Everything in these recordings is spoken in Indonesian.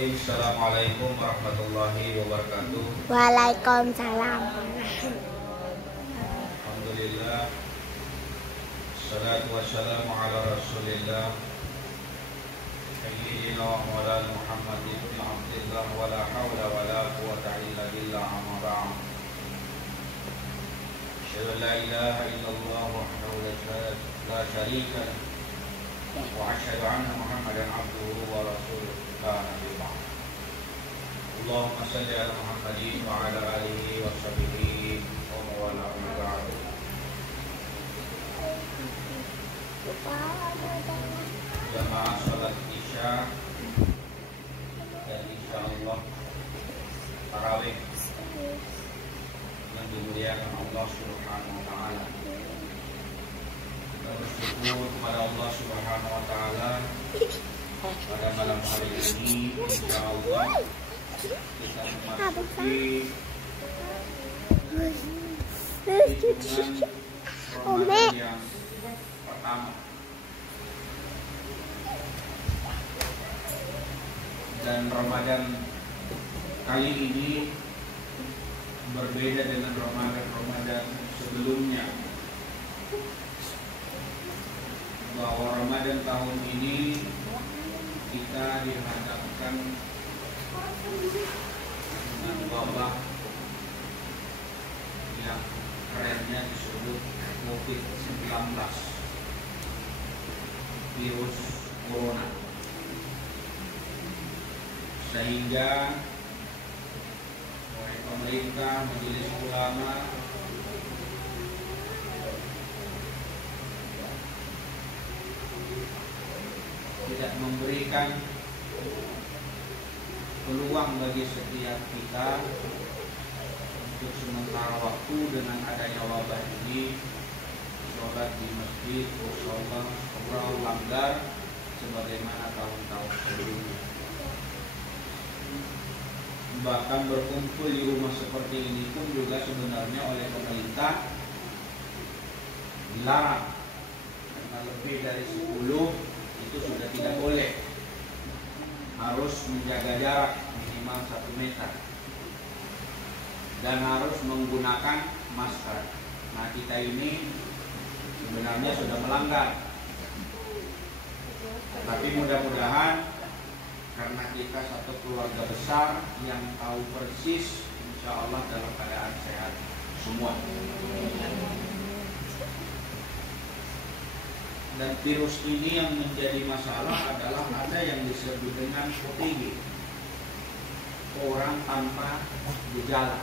Bismillahirrahmanirrahim. Assalamualaikum warahmatullahi wabarakatuh. Waalaikumsalam. Alhamdulillah. Salatu wassalamu ala Rasulillah Sayyidina wa maulana Muhammad ibn Abdillah wa la hawla wa la quwwata illa billah amma ba'd. Asyhadu an la ilaha illallah wahdahu la syarika lahu wa asyhadu anna Muhammadan abduhu wa rasuluh la nabiyya ba'd. Allahumma shalli ala Muhammadin wa ala alihi wa sahbihi wa mawala amma ba'd. Jamaah salat Isya dan insyaallah tarawih yang dimuliakan Allah Subhanahu wa taala. Kita bersyukur kepada Allah Subhanahu wa taala pada malam hari ini insyaallah kita memasuki Ramadan yang pertama. Dan Ramadan kali ini berbeda dengan Ramadan sebelumnya. Bahwa Ramadan tahun ini kita dihadapkan dengan wabah yang kerennya disebut COVID-19, virus corona. Sehingga oleh pemerintah, majelis ulama tidak memberikan peluang bagi setiap kita untuk sementara waktu dengan adanya wabah ini sholat di masjid, musola, surau, langgar sebagaimana tahun-tahun sebelumnya. Bahkan berkumpul di rumah seperti ini pun juga sebenarnya oleh pemerintah dilarang, karena lebih dari 10 itu sudah tidak boleh, harus menjaga jarak minimal 1 meter dan harus menggunakan masker. Nah, kita ini sebenarnya sudah melanggar, tapi mudah-mudahan karena kita satu keluarga besar yang tahu persis, insya Allah dalam keadaan sehat semua. Dan virus ini yang menjadi masalah adalah ada yang disebut dengan OTG, orang tanpa gejala.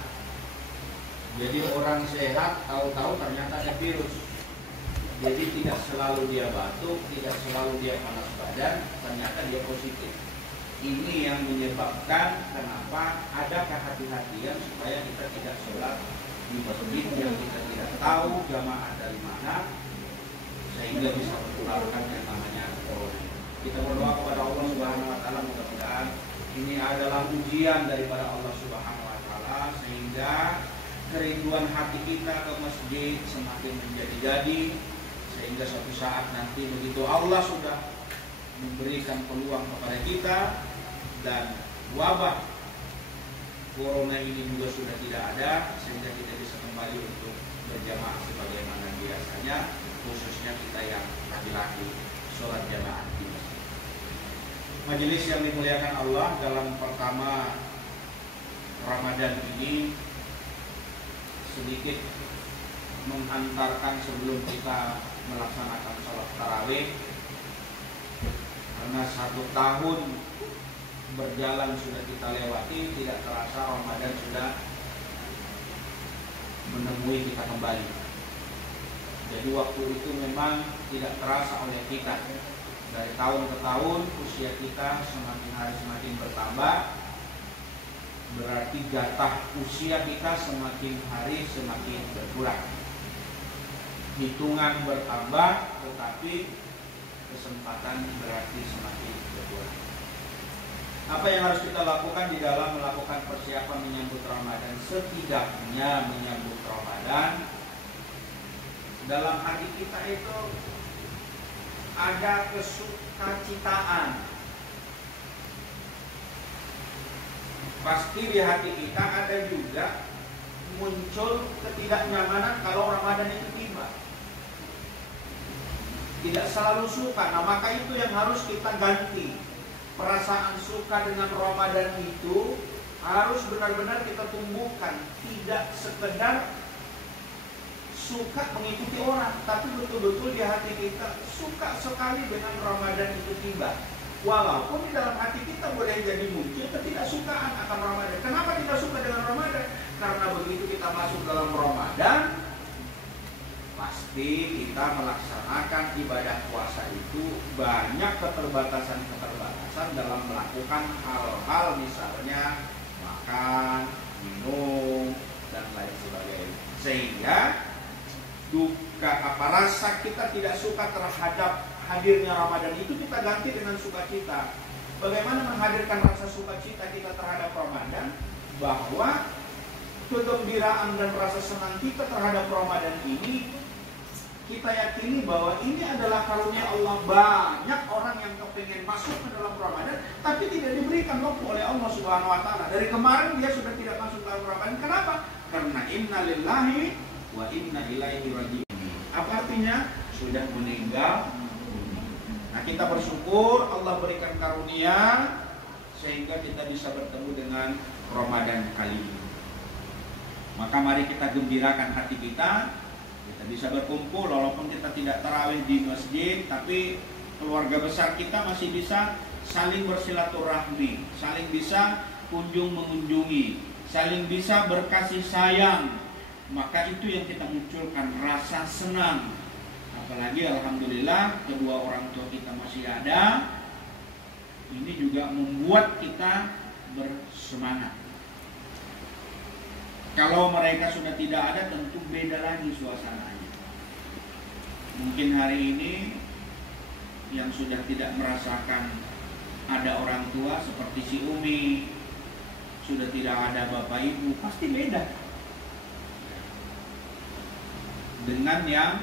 Jadi orang sehat tahu-tahu ternyata ada virus. Jadi tidak selalu dia batuk, tidak selalu dia panas badan, ternyata dia positif. Ini yang menyebabkan kenapa ada kehati-hatian supaya kita tidak sholat di masjid yang kita tidak tahu jamaah dari mana, sehingga bisa menularkan yang namanya corona. Kita berdoa kepada Allah Subhanahu wa taala, mudah-mudahan ini adalah ujian daripada Allah Subhanahu wa taala sehingga kerinduan hati kita ke masjid semakin menjadi-jadi, sehingga suatu saat nanti begitu Allah sudah memberikan peluang kepada kita dan wabah corona ini juga sudah tidak ada, sehingga kita bisa kembali untuk berjamaah sebagaimana biasanya, khususnya kita yang laki-laki sholat jamaah di masjid. Majelis yang dimuliakan Allah, dalam pertama Ramadan ini sedikit menghantarkan sebelum kita melaksanakan sholat tarawih, karena 1 tahun berjalan sudah kita lewati, tidak terasa Ramadan sudah menemui kita kembali. Jadi waktu itu memang tidak terasa oleh kita. Dari tahun ke tahun usia kita semakin hari semakin bertambah, berarti jatah usia kita semakin hari semakin berkurang. Hitungan bertambah, tetapi kesempatan berarti semakin berkurang. Apa yang harus kita lakukan di dalam melakukan persiapan menyambut Ramadan? Setidaknya menyambut Ramadan, dalam hati kita itu ada kesukacitaan, Pasti di hati kita ada juga muncul ketidaknyamanan kalau Ramadan itu tiba. Tidak selalu suka. Nah, maka itu yang harus kita ganti. Perasaan suka dengan Ramadan itu harus benar-benar kita tumbuhkan. Tidak sekedar suka mengikuti orang, tapi betul-betul di hati kita suka sekali dengan Ramadan itu tiba. Walaupun di dalam hati kita boleh jadi muncul ketidaksukaan akan Ramadan. Kenapa tidak suka dengan Ramadan? Karena begitu kita masuk dalam Ramadan, pasti kita melaksanakan ibadah puasa itu banyak keterbatasan-keterbatasan dalam melakukan hal-hal misalnya makan, minum, dan lain sebagainya. Sehingga rasa kita tidak suka terhadap hadirnya Ramadan itu kita ganti dengan sukacita. Bagaimana menghadirkan rasa sukacita kita terhadap Ramadan? Bahwa kegembiraan dan rasa senang kita terhadap Ramadan ini kita yakini bahwa ini adalah karunia Allah. Banyak orang yang kepengen masuk ke dalam Ramadan tapi tidak diberikan waktu oleh Allah Subhanahu wa taala. Dari kemarin dia sudah tidak masuk dalam Ramadan. Kenapa? Karena inna lillahi wa inna ilaihi raji'un. Apa artinya? Sudah meninggal. Nah, kita bersyukur Allah berikan karunia sehingga kita bisa bertemu dengan Ramadan kali ini. Maka mari kita gembirakan hati kita. Kita bisa berkumpul walaupun kita tidak tarawih di masjid, tapi keluarga besar kita masih bisa saling bersilaturahmi, saling bisa kunjung mengunjungi, saling bisa berkasih sayang. Maka itu yang kita munculkan rasa senang. Apalagi alhamdulillah kedua orang tua kita masih ada. Ini juga membuat kita bersemangat. Kalau mereka sudah tidak ada, tentu beda lagi suasananya. Mungkin hari ini yang sudah tidak merasakan ada orang tua seperti si Umi, sudah tidak ada bapak ibu, pasti beda dengan yang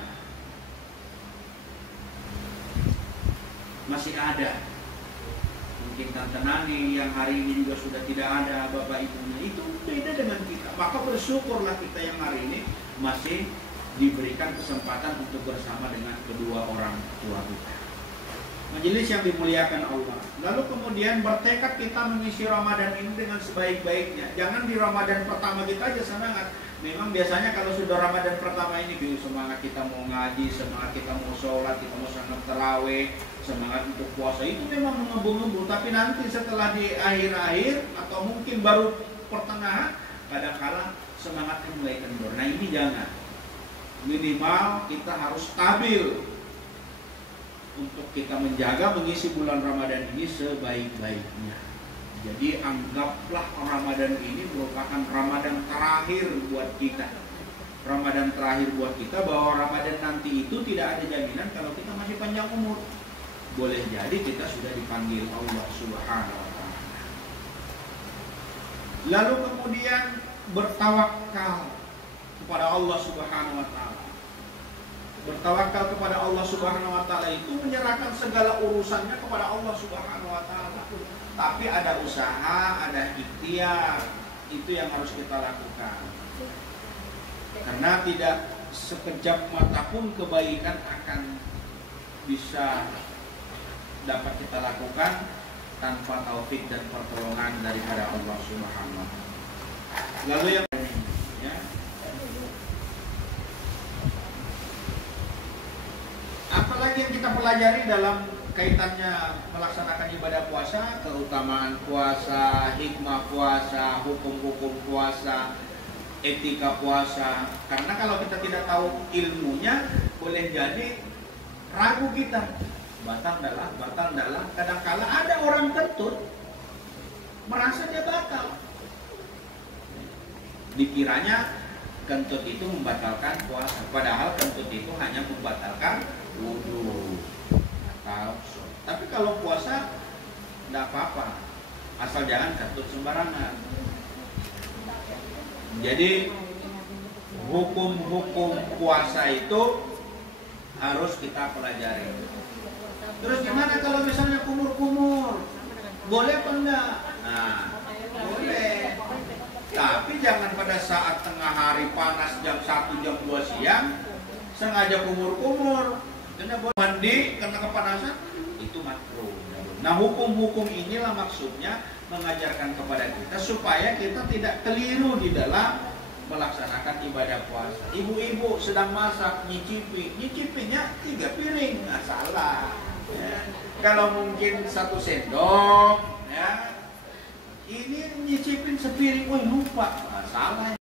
masih ada. Mungkin Tante Nani yang hari ini juga sudah tidak ada bapak ibunya, itu beda dengan kita. Maka bersyukurlah kita yang hari ini masih diberikan kesempatan untuk bersama dengan kedua orang tua kita. Majelis yang dimuliakan Allah. Lalu kemudian bertekad kita mengisi Ramadan ini dengan sebaik-baiknya. Jangan di Ramadan pertama kita aja semangat. Memang biasanya kalau sudah Ramadan pertama ini semangat kita mau ngaji, semangat kita mau sholat, kita mau sangat tarawih, semangat untuk puasa itu memang mengebu-ngebu. Tapi nanti setelah di akhir-akhir atau mungkin baru pertengahan, kadang-kala semangatnya mulai kendor. Nah ini jangan. Minimal kita harus stabil untuk kita menjaga mengisi bulan Ramadan ini sebaik-baiknya. Jadi anggaplah Ramadan ini merupakan Ramadan terakhir buat kita. Ramadan terakhir buat kita, bahwa Ramadan nanti itu tidak ada jaminan kalau kita masih panjang umur. Boleh jadi kita sudah dipanggil Allah Subhanahu wa taala. Lalu kemudian bertawakal kepada Allah Subhanahu wa taala. Bertawakal kepada Allah Subhanahu wa taala itu menyerahkan segala urusannya kepada Allah Subhanahu wa taala. Tapi ada usaha, ada ikhtiar, itu yang harus kita lakukan. Karena tidak sekejap mata pun kebaikan akan bisa dapat kita lakukan tanpa taufik dan pertolongan daripada Allah Subhanahu wa taala. Lalu yang ya, apalagi yang kita pelajari dalam kaitannya melaksanakan ibadah puasa, keutamaan puasa, hikmah puasa, hukum-hukum puasa, etika puasa. Karena kalau kita tidak tahu ilmunya, boleh jadi ragu kita. Batal dalam. Kadang-kala ada orang kentut merasa dia batal. Dikiranya kentut itu membatalkan puasa, padahal kentut itu hanya membatalkan wudu. Tapi kalau puasa tidak apa-apa, asal jangan kentut sembarangan. Jadi hukum-hukum puasa itu harus kita pelajari. Terus gimana kalau misalnya kumur-kumur? Boleh apa enggak? Nah, boleh. pada saat tengah hari panas jam 1 jam 2 siang sengaja kumur-kumur karena mandi karena kepanasan, itu makruh. Nah, hukum-hukum inilah maksudnya mengajarkan kepada kita supaya kita tidak keliru di dalam melaksanakan ibadah puasa. Ibu-ibu sedang masak, nyicipinya 3 piring, nggak salah. Ya. Kalau mungkin 1 sendok, ya, ini nyicipin sepiring, lupa, nggak salah.